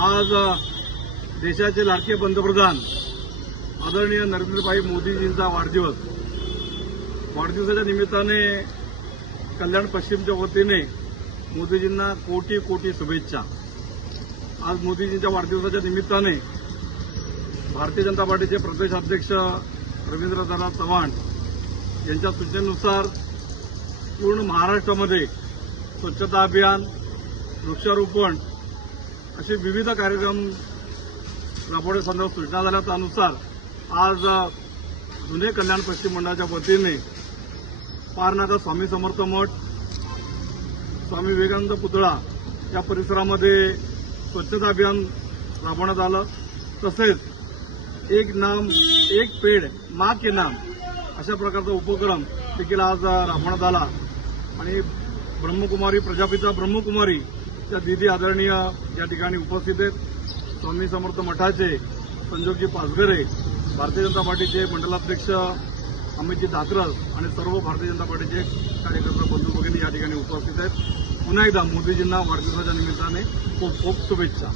आज देशाचे लाडके पंतप्रधान आदरणीय नरेंद्रभाई मोदीजींचा वाढदिवसाच्या निमित्ताने कल्याण पश्चिमच्या वतीने मोदीजींना कोटी कोटी शुभेच्छा। आज मोदीजींच्या वाढदिवसाच्या निमित्ताने भारतीय जनता पार्टीचे प्रदेश अध्यक्ष रवींद्रदादा चव्हाण यांच्या सूचनेनुसार पूर्ण महाराष्ट्रामध्ये स्वच्छता अभियान, वृक्षारोपण असे विविध कार्यक्रम राबवण्यासंदर्भात सूचना झाल्या। त्यानुसार आज जुने कल्याण पश्चिम मंडळाच्या वतीने पारनाका स्वामी समर्थ मठ, स्वामी विवेकानंद पुतळा या परिसरामध्ये स्वच्छता अभियान राबवण्यात आलं। तसेच एक नाम एक पेड़ माँ के नाम अशा प्रकारचा उपक्रम देखील आज राबवण्यात आला आणि ब्रह्मकुमारी प्रजापिता ब्रह्मकुमारी त्या दीदी आदरणीय या ठिकाणी उपस्थित आहेत। स्वामी समर्थ मठाचे संजोगजी पाचघरे, भारतीय जनता पार्टीचे मंडलाध्यक्ष अमितजी दातरस आणि सर्व भारतीय जनता पार्टीचे कार्यकर्ता बंधू भगिनी या ठिकाणी उपस्थित आहेत। पुन्हा एकदा मोदीजींना वाढदिवसाच्या निमित्ताने खूप खूप शुभेच्छा।